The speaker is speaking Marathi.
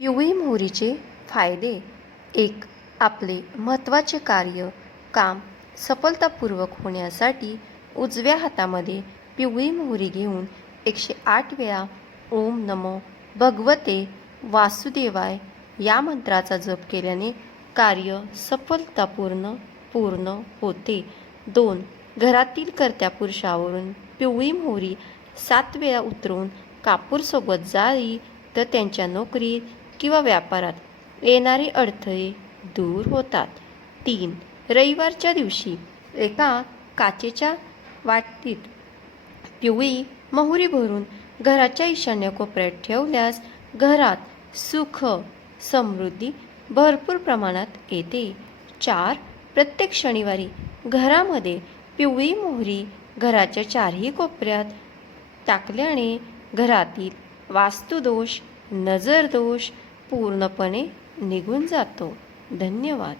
पिवळी मोहरीचे फायदे. 1. आपले महत्त्वाचे काम सफलतापूर्वक होण्यासाठी उजव्या हातामध्ये पिवळी मोहरी घेऊन 108 वेळा ओम नमो भगवते वासुदेवाय या मंत्राचा जप केल्याने कार्य पूर्ण होते. 2. घरातील कर्त्या पुरुषावरून पिवळी मोहरी 7 वेळा उतरवून कापूरसोबत जाळली तर त्यांच्या नोकरीत किंवा व्यापारात येणारे अडथळे दूर होतात. 3. रविवारच्या दिवशी एका काचेच्या वाटीत पिवळी मोहरी भरून घराच्या ईशान्य कोपऱ्यात ठेवल्यास घरात सुख समृद्धी भरपूर प्रमाणात येते. 4. प्रत्येक शनिवारी घरामध्ये पिवळी मोहरी घराच्या चारही कोपऱ्यात टाकल्याने घरातील वास्तुदोष नजरदोष पूर्णपणे निघून जातो. धन्यवाद.